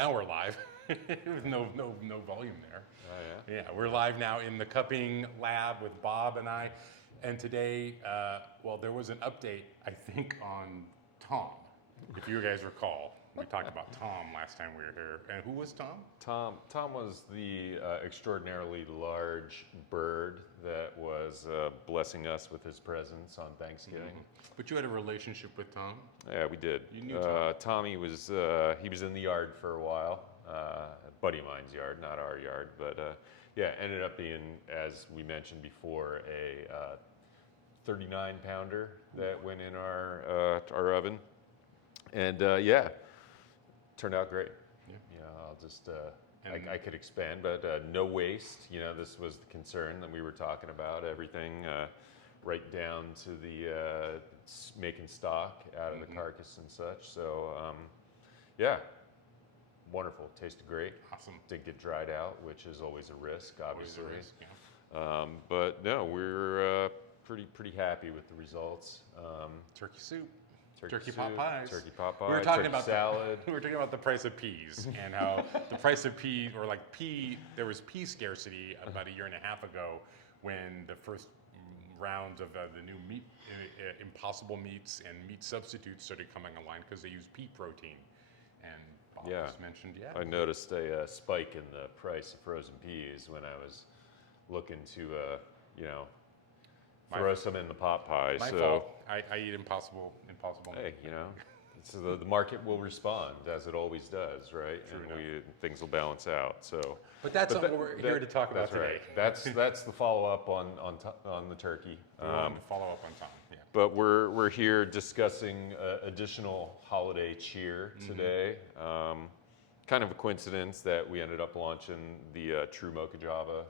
now we're live. no volume there. Oh, yeah? Yeah, we're live now in the cupping lab with Bob and I. And today, well, there was an update, I think, on Tom. If you guys recall, we talked about Tom last time we were here. And who was Tom? Tom was the extraordinarily large bird that was blessing us with his presence on Thanksgiving. Mm-hmm. But you had a relationship with Tom? Yeah, we did. You knew Tom? Tommy was he was in the yard for a while, a buddy of mine's yard, not our yard, but yeah, ended up being, as we mentioned before, a 39-pounder that went in our oven, and yeah, turned out great. Yeah. You know, I'll just I could expand, but no waste. You know, this was the concern that we were talking about. Everything right down to the making stock out of the carcass and such. So yeah, wonderful. Tasted great. Awesome. Did get dried out, which is always a risk, obviously. Always a risk, yeah. But no, we're pretty happy with the results. Turkey soup. Turkey pot soup, pies. turkey pot pie, We were talking turkey about salad. We were talking about the price of peas and how the price of pea, or like pea, there was pea scarcity about a year and a half ago when the first rounds of the new meat, impossible meats and meat substitutes started coming online because they use pea protein. And Bob just mentioned, yeah. I noticed a spike in the price of frozen peas when I was looking to, you know, throw some in the pot pie. My so fault. I eat impossible. Hey, you know, so the market will respond as it always does, right? True And things will balance out. So, But that's what we're here to talk about that's today. Right. That's the follow up on the turkey. We wanted to follow up on Tom. Yeah. But we're here discussing additional holiday cheer today. Kind of a coincidence that we ended up launching the UNtrue Mocha Java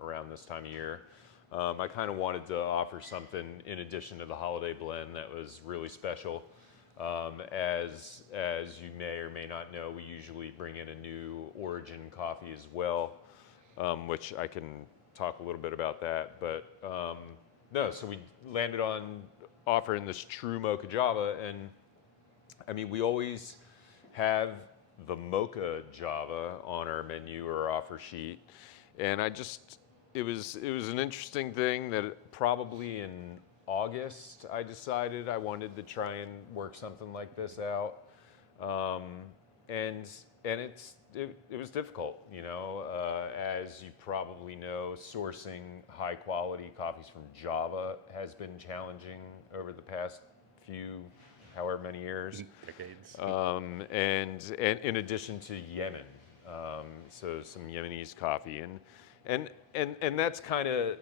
around this time of year. I kind of wanted to offer something in addition to the holiday blend that was really special. As you may or may not know, we usually bring in a new origin coffee as well, which I can talk a little bit about that. But no, so we landed on offering this UNtrue Mocha Java, and I mean, we always have the Mocha Java on our menu or offer sheet, and it was an interesting thing that probably in August I decided I wanted to try and work something like this out, and it was difficult, you know, as you probably know, sourcing high quality coffees from Java has been challenging over the past however many years, decades. and in addition to Yemen, so some Yemenese coffee, and that's kind of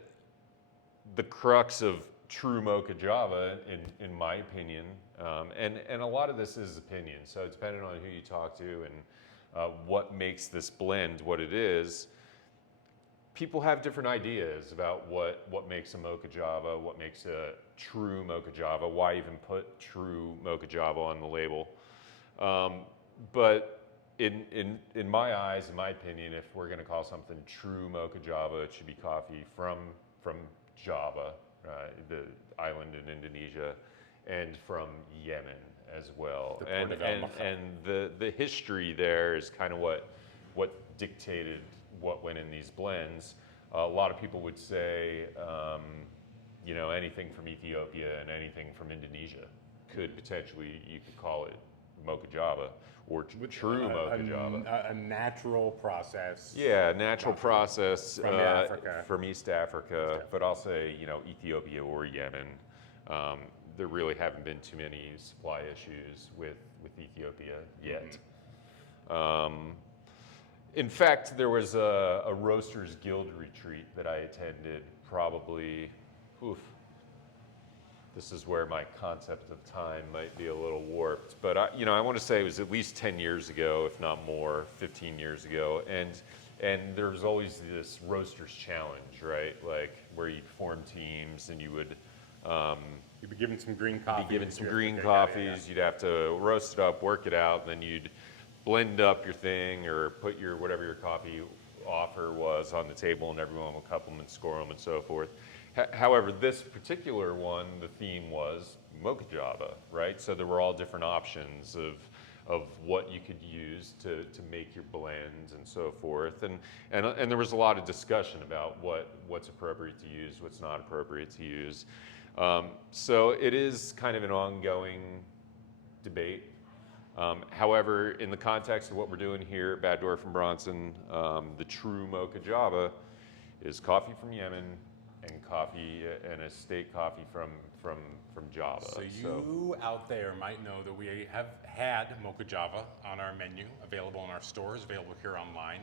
the crux of UNtrue Mocha Java, in my opinion, and a lot of this is opinion. So depending on who you talk to and what makes this blend what it is, people have different ideas about what makes a Mocha Java, what makes a true Mocha Java, why even put UNtrue Mocha Java on the label. But in my eyes, in my opinion, if we're going to call something UNtrue Mocha Java, it should be coffee from Java, the island in Indonesia, and from Yemen as well. And the history there is kind of what dictated what went in these blends. A lot of people would say, you know, anything from Ethiopia and anything from Indonesia could potentially, you could call it Mocha Java or true Mocha Java. A natural process. Yeah, natural process from Africa. From East Africa, but I'll say, you know, Ethiopia or Yemen. There really haven't been too many supply issues with Ethiopia yet. In fact, there was a Roasters Guild retreat that I attended probably, this is where my concept of time might be a little warped, but I want to say it was at least 10 years ago, if not more, 15 years ago, and there was always this Roasters Challenge, right? Like where you form teams and you would you'd be given some green coffee. You'd have to roast it up, work it out, and then you'd blend up your thing or put whatever your coffee offer was on the table, and everyone would cup them and score them and so forth. However, this particular one, the theme was Mocha Java, right? So there were all different options of what you could use to make your blends and so forth. And there was a lot of discussion about what's appropriate to use, what's not appropriate to use. So it is kind of an ongoing debate. However, in the context of what we're doing here at Bad Dwarf and Bronson, the true Mocha Java is coffee from Yemen and coffee and estate coffee from Java. So you out there might know that we have had Mocha Java on our menu, available in our stores, available here online.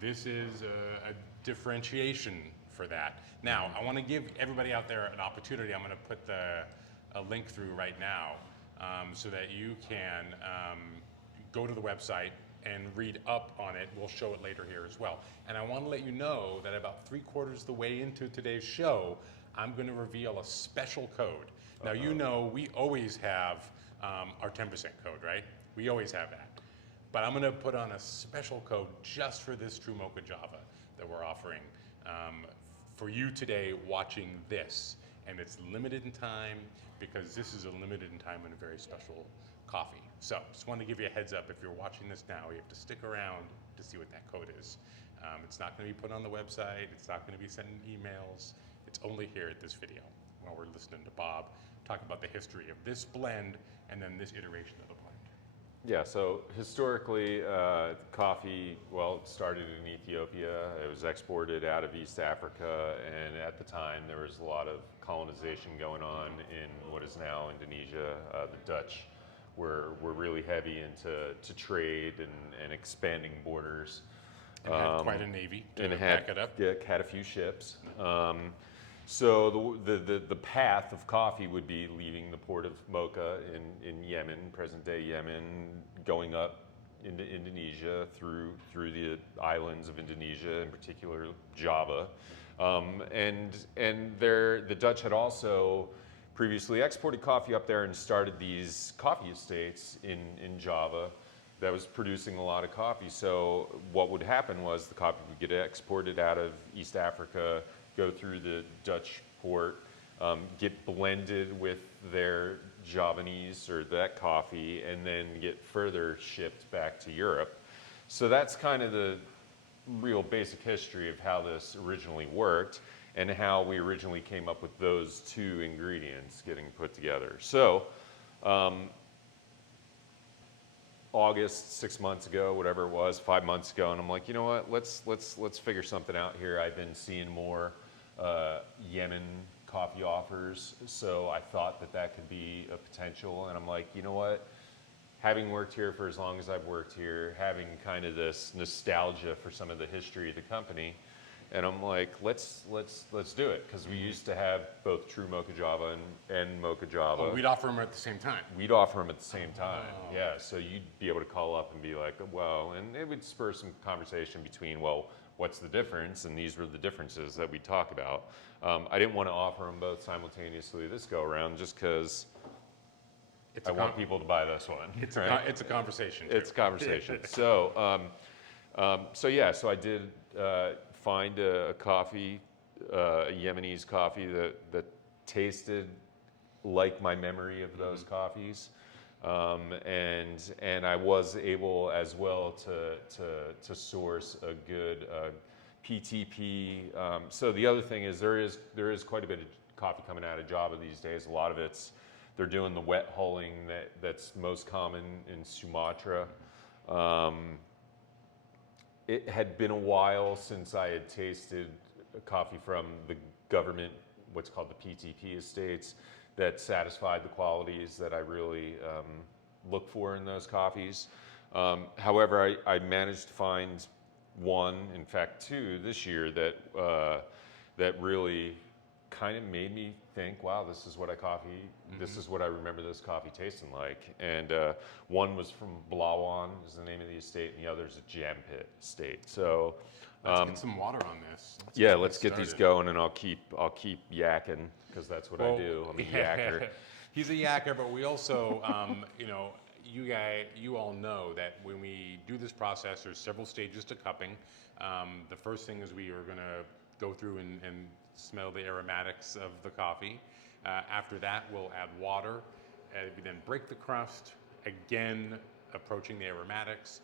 This is a differentiation for that. Now, I want to give everybody out there an opportunity. I'm going to put a link through right now so that you can go to the website and read up on it. We'll show it later here as well. And I want to let you know that about 3/4 of the way into today's show, I'm going to reveal a special code. Now, you know, we always have our 10% code, right? We always have that. But I'm going to put on a special code just for this True Mocha Java that we're offering for you today watching this. And it's limited in time because this is a limited in time and a very special coffee. So just want to give you a heads up. If you're watching this now, you have to stick around to see what that code is. It's not going to be put on the website. It's not going to be sent in emails. It's only here at this video while we're listening to Bob talk about the history of this blend and then this iteration of the blend. Yeah, so historically, coffee, well, it started in Ethiopia. It was exported out of East Africa, and at the time, there was a lot of colonization going on in what is now Indonesia. The Dutch were really heavy into trade and expanding borders. And had quite a navy to back it up. Yeah, had a few ships. So the path of coffee would be leaving the port of Mocha in Yemen, present-day Yemen, going up into Indonesia through the islands of Indonesia, in particular Java, and the Dutch had also previously exported coffee up there and started these coffee estates in Java that was producing a lot of coffee. So what would happen was the coffee would get exported out of East Africa, go through the Dutch port, get blended with their Javanese or that coffee, and then get further shipped back to Europe. So that's kind of the real basic history of how this originally worked and how we originally came up with those two ingredients getting put together. So August, 6 months ago, whatever it was, 5 months ago, and I'm like, you know what? Let's figure something out here. I've been seeing more Yemen coffee offers, so I thought that could be a potential. And I'm like, you know what? Having worked here for as long as I've worked here, having kind of this nostalgia for some of the history of the company, and I'm like, let's do it, because we used to have both True Mocha Java and Mocha Java. Oh, we'd offer them at the same time. We'd offer them at the same time, yeah. So you'd be able to call up and be like, well, and it would spur some conversation between, well, what's the difference? And these were the differences that we talk about. I didn't want to offer them both simultaneously this go around, just because I want people to buy this one. It's right? it's a conversation. Too. It's a conversation. So I did find a coffee, a Yemenese coffee that tasted like my memory of those coffees, and I was able as well to source a good PTP. So the other thing is there is quite a bit of coffee coming out of Java these days. A lot of they're doing the wet hulling that's most common in Sumatra. It had been a while since I had tasted coffee from the government, what's called the PTP estates, that satisfied the qualities that I really look for in those coffees. However, I managed to find one, in fact two, this year that really kind of made me think, wow, this is what this is what I remember this coffee tasting like. And one was from Blawan, is the name of the estate, and the other is a Jam Pit estate. So let's get some water on this. Let's get these going, and I'll keep yakking, because that's what I do. I'm a yacker. He's a yacker, but we also, you all know that when we do this process, there's several stages to cupping. The first thing is we are going to go through and smell the aromatics of the coffee. After that, we'll add water. We then break the crust. Again, approaching the aromatics,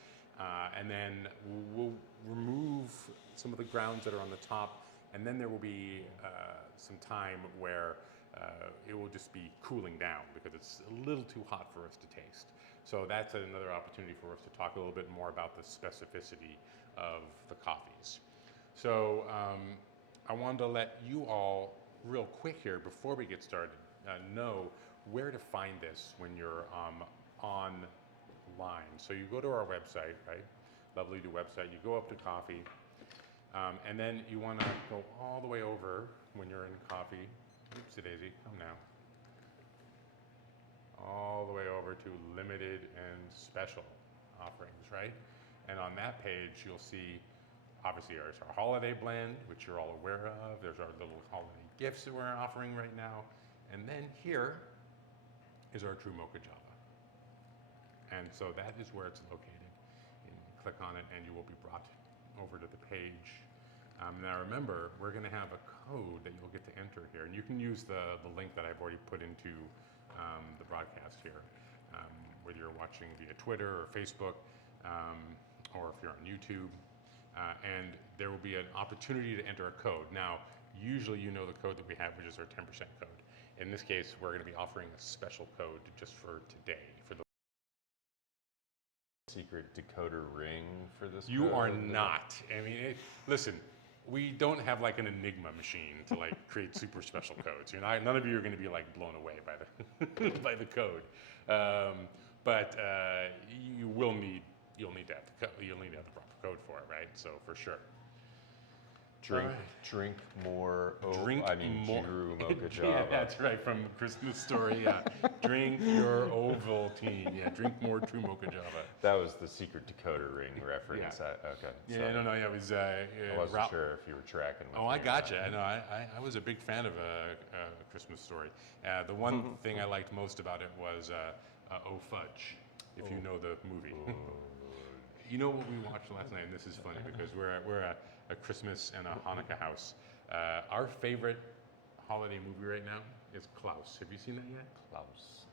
and then we'll remove some of the grounds that are on the top, and then there will be some time where it will just be cooling down because it's a little too hot for us to taste. So that's another opportunity for us to talk a little bit more about the specificity of the coffees. So I wanted to let you all, real quick here, before we get started, know where to find this when you're online. So you go to our website, right? Lovely to website. You go up to coffee, and then you want to go all the way over when you're in coffee. Oopsie daisy, come now. All the way over to limited and special offerings, right? And on that page, you'll see, obviously, there's our holiday blend, which you're all aware of. There's our little holiday gifts that we're offering right now. And then here is our True Mocha Java. And so that is where it's located. And you click on it and you will be brought over to the page. Now remember, we're gonna have a code that you'll get to enter here. And you can use the link that I've already put into the broadcast here, whether you're watching via Twitter or Facebook, or if you're on YouTube. And there will be an opportunity to enter a code. Now, usually you know the code that we have, which is our 10% code. In this case, we're gonna be offering a special code just for today, for the secret decoder ring for this You code? are not. I mean, listen, we don't have like an Enigma machine to like create super special codes. None of you are going to be like blown away by the by the code, but you'll need to have the proper code for it, right? So for sure. Drink more. Drink more. True Mocha Java. Yeah, that's right, from Christmas Story. Yeah, drink your Ovaltine. Yeah, drink more True Mocha Java. That was the secret decoder ring reference. Yeah. Okay. Yeah, sorry. no, it was. I wasn't sure if you were tracking. With Oh, I me or gotcha. not. I know. I was a big fan of Christmas Story. The one thing I liked most about it was Oh Fudge, if you know the movie. You know what we watched last night, and this is funny because we're a Christmas and a Hanukkah house. Our favorite holiday movie right now is Klaus. Have you seen that yet? Klaus.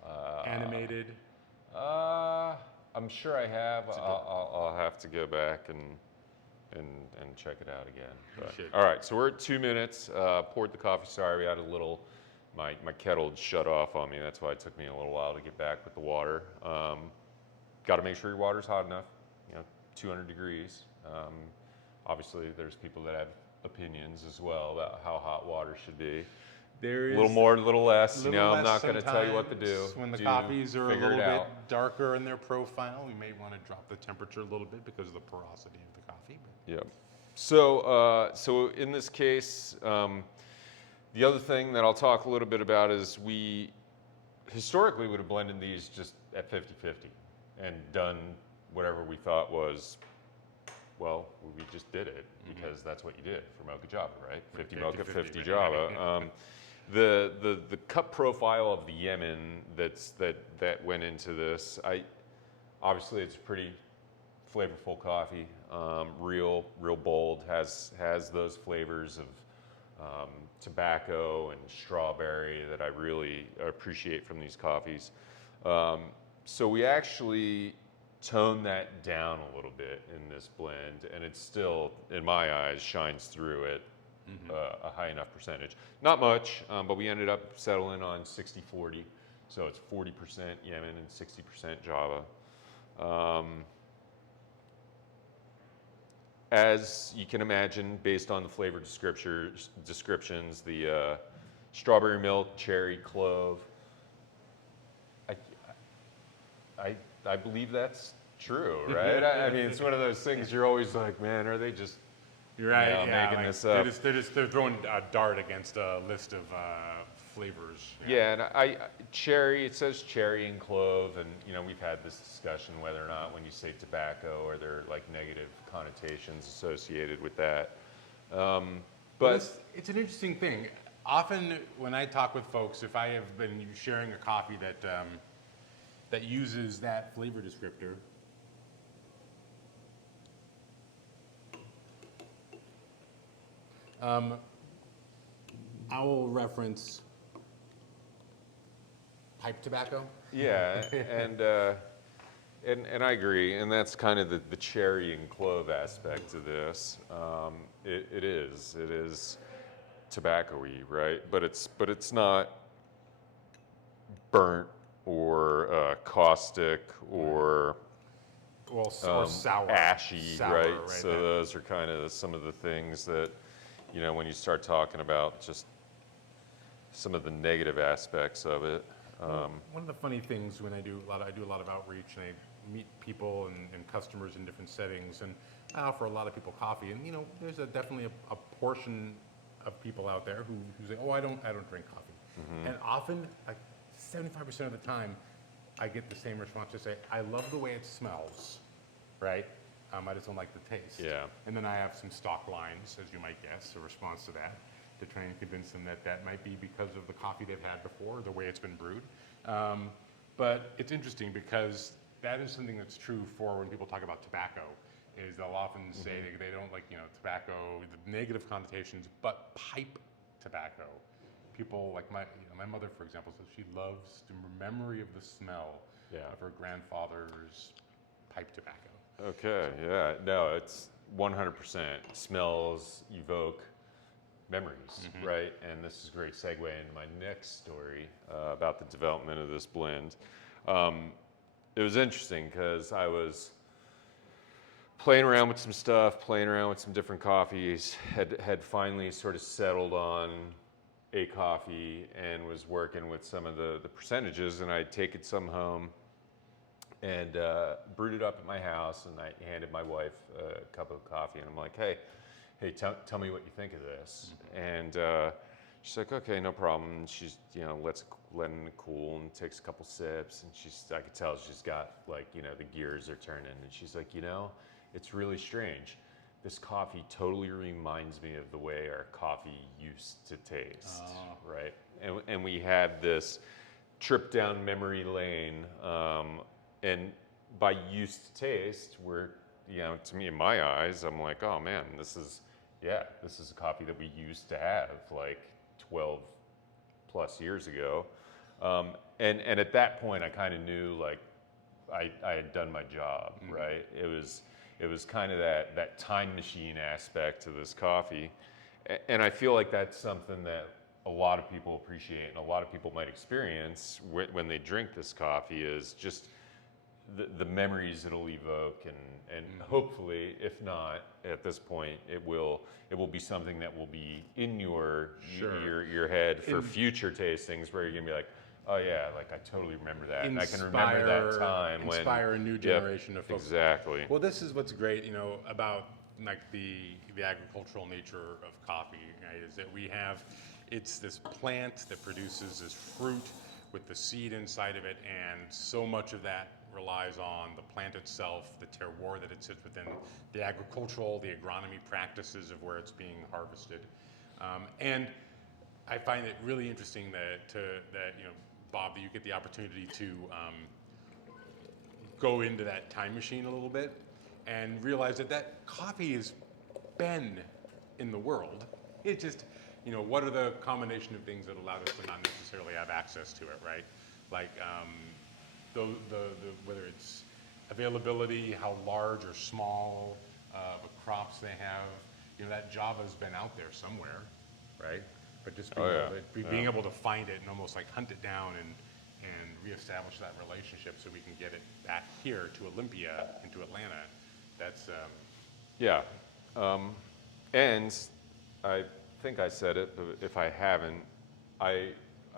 Animated. I'm sure I have. I'll have to go back and check it out again. But, all right, so we're at 2 minutes. Poured the coffee. Sorry, we had a little. My kettle had shut off on me. That's why it took me a little while to get back with the water. Got to make sure your water's hot enough. 200 degrees. Obviously, there's people that have opinions as well about how hot water should be. There is a little more, a little less. I'm less not going to tell you what to do. When the coffees are a figure little it bit out. darker in their profile, we may want to drop the temperature a little bit because of the porosity of the coffee. Yeah. So in this case, the other thing that I'll talk a little bit about is we historically would have blended these just at 50-50 and done whatever we thought was, well, we just did it because that's what you did for Mocha Java, right? 50 Mocha, 50 Java. The cup profile of the Yemen that went into this, obviously it's pretty flavorful coffee, real bold, has those flavors of tobacco and strawberry that I really appreciate from these coffees. So we actually tone that down a little bit in this blend, and it still, in my eyes, shines through at a high enough percentage. Not much, but we ended up settling on 60-40, so it's 40% Yemen and 60% Java. As you can imagine, based on the flavor descriptions, the strawberry milk, cherry, clove, I believe that's true, right? I mean, it's one of those things you're always like, man, are they just making this up? They're throwing a dart against a list of flavors. Yeah, and cherry, it says cherry and clove, and we've had this discussion whether or not when you say tobacco, are there like negative connotations associated with that. But it's an interesting thing. Often when I talk with folks, if I have been sharing a coffee that uses that flavor descriptor, I will reference pipe tobacco. yeah, and And I agree, and that's kind of the cherry and clove aspect of this. It is tobacco-y, right? But it's not burnt or caustic or or sour. ashy, Sour, right? right? So those are kind of some of the things that, when you start talking about just some of the negative aspects of it. One of the funny things when I do a lot of outreach and I meet people and customers in different settings, and I offer a lot of people coffee, and there's definitely a portion of people out there who say, oh, I don't drink coffee, and often, like 75% of the time, I get the same response to say, I love the way it smells, right? I just don't like the taste. Yeah. And then I have some stock lines, as you might guess, a response to that, to try and convince them that that might be because of the coffee they've had before, the way it's been brewed. But it's interesting because that is something that's true for when people talk about tobacco, is they'll often say they don't like, tobacco, the negative connotations, but pipe tobacco. People like my mother, for example, says she loves the memory of the smell of her grandfather's pipe tobacco. Okay, yeah, no, it's 100%. Smells evoke memories, right? And this is a great segue into my next story about the development of this blend. It was interesting because I was playing around with some stuff, playing around with some different coffees, had finally sort of settled on a coffee and was working with some of the percentages, and I'd taken some home and brewed it up at my house, and I handed my wife a cup of coffee, and I'm like, hey, tell me what you think of this. And she's like, okay, no problem. And she's, letting it cool and takes a couple sips, and I could tell she's got like, the gears are turning, and she's like, it's really strange. This coffee totally reminds me of the way our coffee used to taste, right? And we had this trip down memory lane, and by used to taste, to me, in my eyes, I'm like, oh man, this is a coffee that we used to have like 12 plus years ago. And at that point, I kind of knew like I had done my job, right? It was kind of that time machine aspect to this coffee. And I feel like that's something that a lot of people appreciate and a lot of people might experience when they drink this coffee, is just the memories it'll evoke, and hopefully, if not at this point, it will be something that will be in your head for future tastings, where you're gonna be like, oh yeah, like I totally remember that, and I can remember that time when inspire a new generation of folks. Exactly. Well, this is what's great, about like the agricultural nature of coffee, right, is that it's this plant that produces this fruit with the seed inside of it, and so much of that relies on the plant itself, the terroir that it sits within, the agronomy practices of where it's being harvested. And I find it really interesting that Bob, that you get the opportunity to go into that time machine a little bit and realize that coffee has been in the world. It just, what are the combination of things that allowed us to not necessarily have access to it, right? Like whether it's availability, how large or small the crops they have, that Java's been out there somewhere, right? But just being able to find it and almost like hunt it down and reestablish that relationship so we can get it back here to Olympia and to Atlanta, that's and I think I said it, but if I haven't, I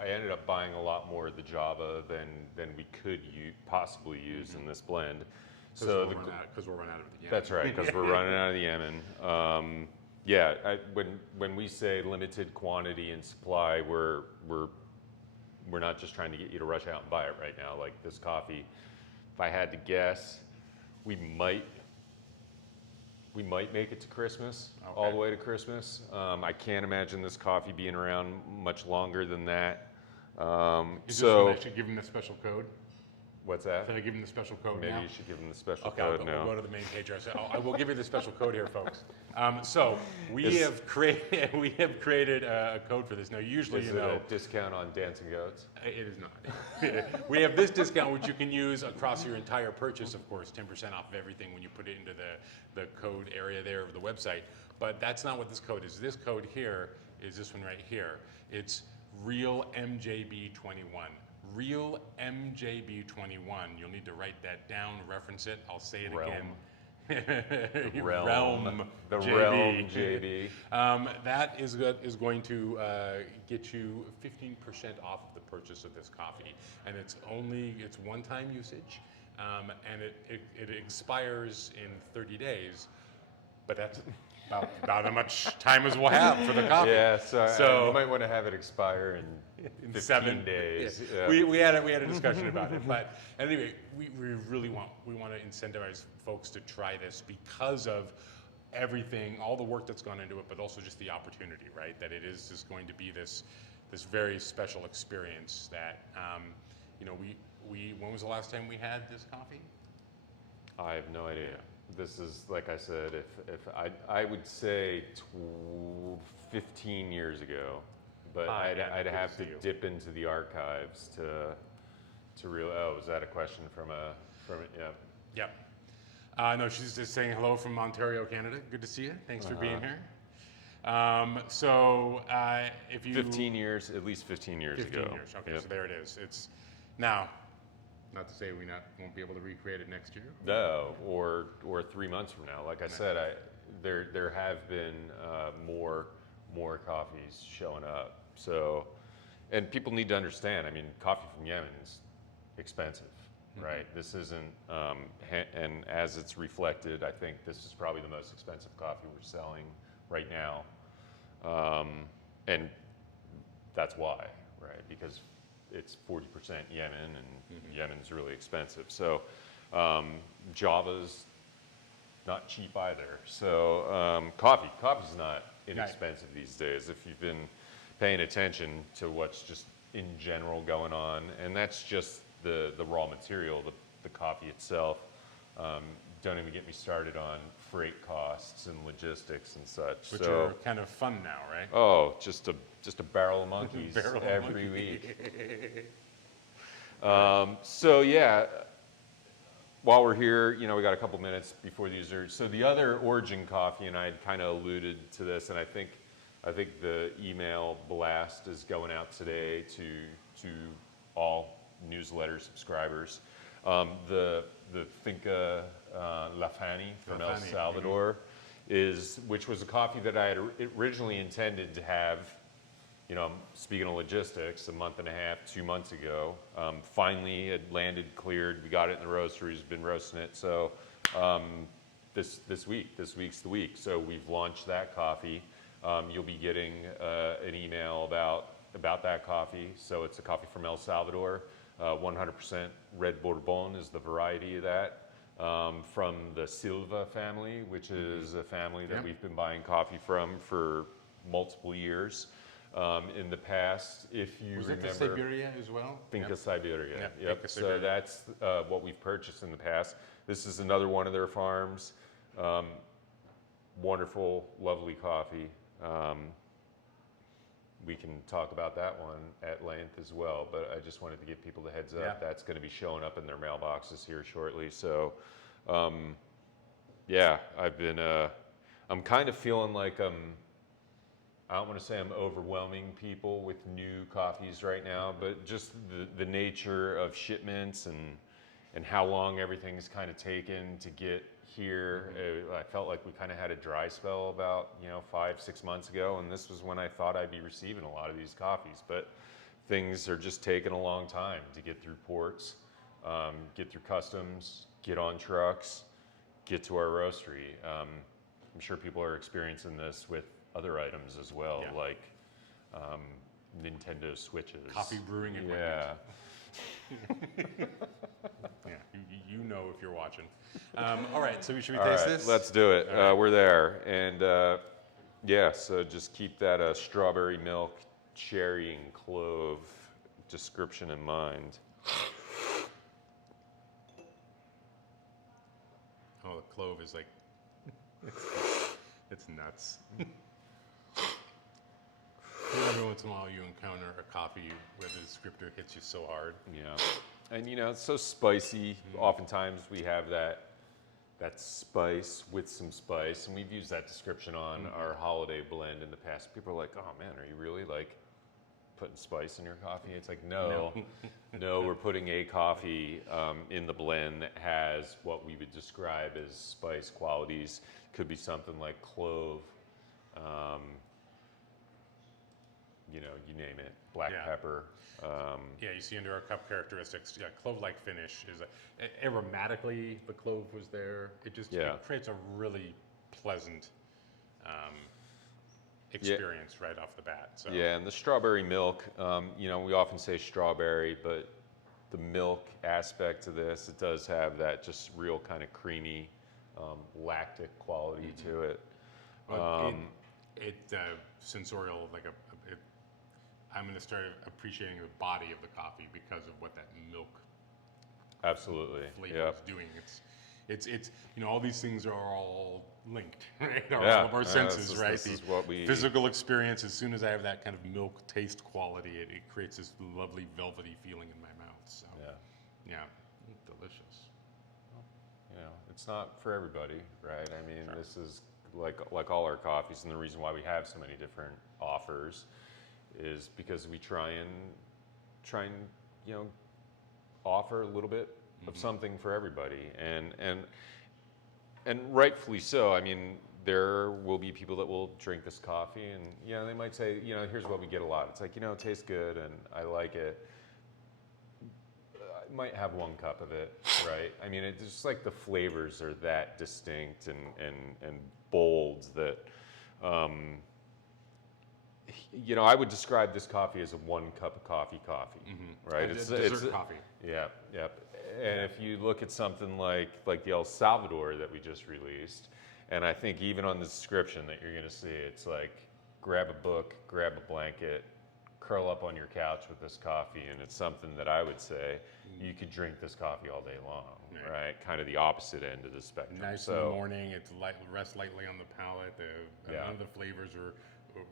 ended up buying a lot more of the Java than we could possibly use in this blend. Because we're running out of the Yemen. That's right, because we're running out of the Yemen. When we say limited quantity and supply, we're not just trying to get you to rush out and buy it right now. Like this coffee, if I had to guess, we might make it to Christmas, all the way to Christmas. I can't imagine this coffee being around much longer than that. Is this when I should give them the special code? What's that? Should I give them the special code Maybe now? you should give them the special Okay, code we'll now. go to the main page. I will give you the special code here, folks. So we Is- have created a code for this. Now, usually, Is you it know, a discount on dancing goats? it is not. We have this discount, which you can use across your entire purchase, of course, 10% off of everything when you put it into the code area there of the website. But that's not what this code is. This code here is this one right here. It's Real MJB21. Real MJB21. You'll need to write that down, reference it. I'll say it again. Realm. The JB. Realm JB. That is going to get you 15% off of the purchase of this coffee, and it's one-time usage, and it expires in 30 days, but that's about how much time as we'll have for the coffee. Yeah, so you might want to have it expire in 15 7 days. Yeah. Yeah. We had a discussion about it, but anyway, we really want to incentivize folks to try this because of everything, all the work that's gone into it, but also just the opportunity, right? That it is just going to be this very special experience that, you know, when was the last time we had this coffee? I have no idea. This is, like I said, if I would say 15 years ago, but I'd have to dip into the archives to real. Oh, is that a question from yeah? Yep. No, she's just saying hello from Ontario, Canada. Good to see you. Thanks for being here. If you 15 years, at least 15 years 15 ago. years. Okay, Yep. so there it is. It's now. Not to say we won't be able to recreate it next year. No, or 3 months from now. Like I said, there have been more coffees showing up. So, and people need to understand. I mean, coffee from Yemen is expensive, right? This isn't, and as it's reflected, I think this is probably the most expensive coffee we're selling right now, and that's why, right? Because it's 40% Yemen, and Yemen's really expensive. So Java's not cheap either. So coffee's not inexpensive these days if you've been paying attention to what's just in general going on. And that's just the raw material, the coffee itself. Don't even get me started on freight costs and logistics and such. Which are kind of fun now, right? Oh, just a barrel of monkeys every week. So yeah, while we're here, you know, we got a couple minutes before these are. So the other Origin coffee, and I had kind of alluded to this, and I think the email blast is going out today to all newsletter subscribers. The Finca Lafani from El Salvador which was a coffee that I had originally intended to have, you know, speaking of logistics, a month and a half, 2 months ago. Finally it landed, cleared, we got it in the roastery, we've been roasting it. So this week's the week. So we've launched that coffee. You'll be getting an email about that coffee. So it's a coffee from El Salvador. 100% Red Bourbon is the variety of that. From the Silva family, which is a family that we've been buying coffee from for multiple years. In the past, if you remember. Was it the Siberia as well? Finca Siberia. Yep. Finca So Siberia. that's what we've purchased in the past. This is another one of their farms. Wonderful, lovely coffee. We can talk about that one at length as well, but I just wanted to give people the heads up. Yeah. That's going to be showing up in their mailboxes here shortly. So, yeah, I'm kind of feeling like I don't want to say I'm overwhelming people with new coffees right now, but just the nature of shipments and how long everything's kind of taken to get here. I felt like we kind of had a dry spell about 5-6 months ago, and this was when I thought I'd be receiving a lot of these coffees, but things are just taking a long time to get through ports, get through customs, get on trucks, get to our roastery. I'm sure people are experiencing this with other items as well, like Nintendo Switches. Coffee brewing equipment. Yeah. Yeah, you know if you're watching. All right, so should we All taste right, this? let's do it. All right. We're there. And yeah, so just keep that strawberry milk, cherry, and clove description in mind. smell of clove is like, it's nuts. Every once in a while you encounter a coffee where the descriptor hits you so hard. Yeah, and it's so spicy. Oftentimes we have that spice with some spice, and we've used that description on our holiday blend in the past. People are like, "Oh man, are you really like putting spice in your coffee?" It's like, no, we're putting a coffee in the blend that has what we would describe as spice qualities. Could be something like clove. You name it, black pepper. Yeah, you see under our cup characteristics, clove-like finish is aromatically the clove was there. It just it creates a really pleasant experience right off the bat. So. Yeah, and the strawberry milk, we often say strawberry, but the milk aspect to this, it does have that just real kind of creamy, lactic quality to it. Sensorial, I'm going to start appreciating the body of the coffee because of what that milk absolutely flavor is doing. It's all these things are all linked, right? All of our senses, right? This is what we physical experience. As soon as I have that kind of milk taste quality, it creates this lovely velvety feeling in my mouth. So yeah, delicious. It's not for everybody, right? I mean, This is like all our coffees, and the reason why we have so many different offers is because we try and offer a little bit of something for everybody, and rightfully so. I mean, there will be people that will drink this coffee, and they might say, here's what we get a lot. It's like, it tastes good and I like it. I might have one cup of it, right? I mean, it's just like the flavors are that distinct and bold that. I would describe this coffee as a 1 cup of coffee, right? It's dessert coffee. Yeah. And if you look at something like the El Salvador that we just released, and I think even on the description that you're going to see, it's like grab a book, grab a blanket, curl up on your couch with this coffee, and it's something that I would say you could drink this coffee all day long, right? Kind of the opposite end of the spectrum. Nice in the morning. It's rests lightly on the palate. None of the flavors are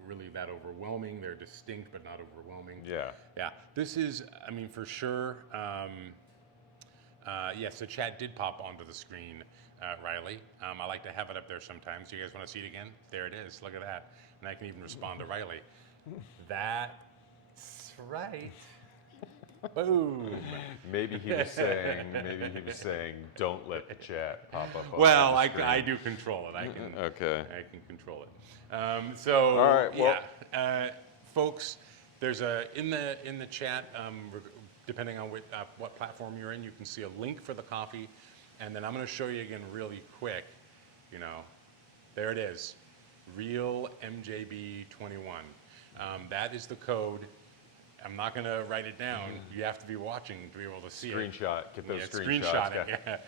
really that overwhelming. They're distinct but not overwhelming. Yeah. This is, for sure. Yes, the chat did pop onto the screen, Riley. I like to have it up there sometimes. You guys want to see it again? There it is. Look at that. And I can even respond to Riley. That's right. Boom. Maybe he was saying, don't let the chat pop up. Well, I do control it. I can control it. So, all right, well, folks, there's in the chat, depending on what platform you're in, you can see a link for the coffee, and then I'm going to show you again really quick. There it is, Real MJB21. That is the code. I'm not going to write it down. You have to be watching to be able to see Screenshot. it. Get those screenshots.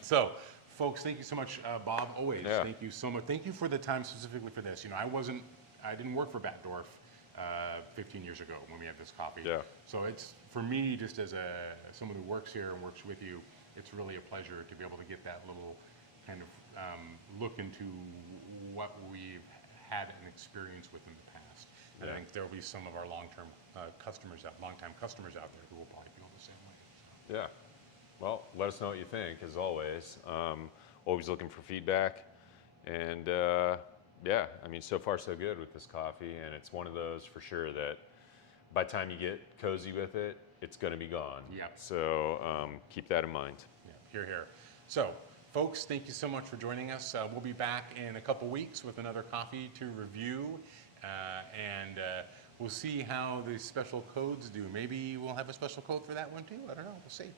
So, folks, thank you so much, Bob. Always, thank you so much. Thank you for the time specifically for this. I didn't work for Batdorf 15 years ago when we had this coffee. Yeah. So it's for me, just as someone who works here and works with you, it's really a pleasure to be able to get that little kind of look into what we've had an experience with in the past. And I think there will be some of our longtime customers out there who will probably feel the same way. So. Yeah. Well, let us know what you think, as always. Always looking for feedback. And so far so good with this coffee. And it's one of those for sure that by the time you get cozy with it, it's going to be gone. Yeah. So keep that in mind. Yeah, here. So, folks, thank you so much for joining us. We'll be back in a couple weeks with another coffee to review. And we'll see how the special codes do. Maybe we'll have a special code for that one too. I don't know. We'll see.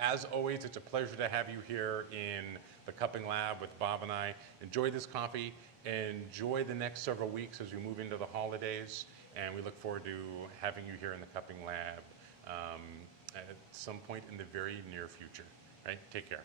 As always, it's a pleasure to have you here in the Cupping Lab with Bob and I. Enjoy this coffee. Enjoy the next several weeks as we move into the holidays. And we look forward to having you here in the Cupping Lab at some point in the very near future. Right? Take care.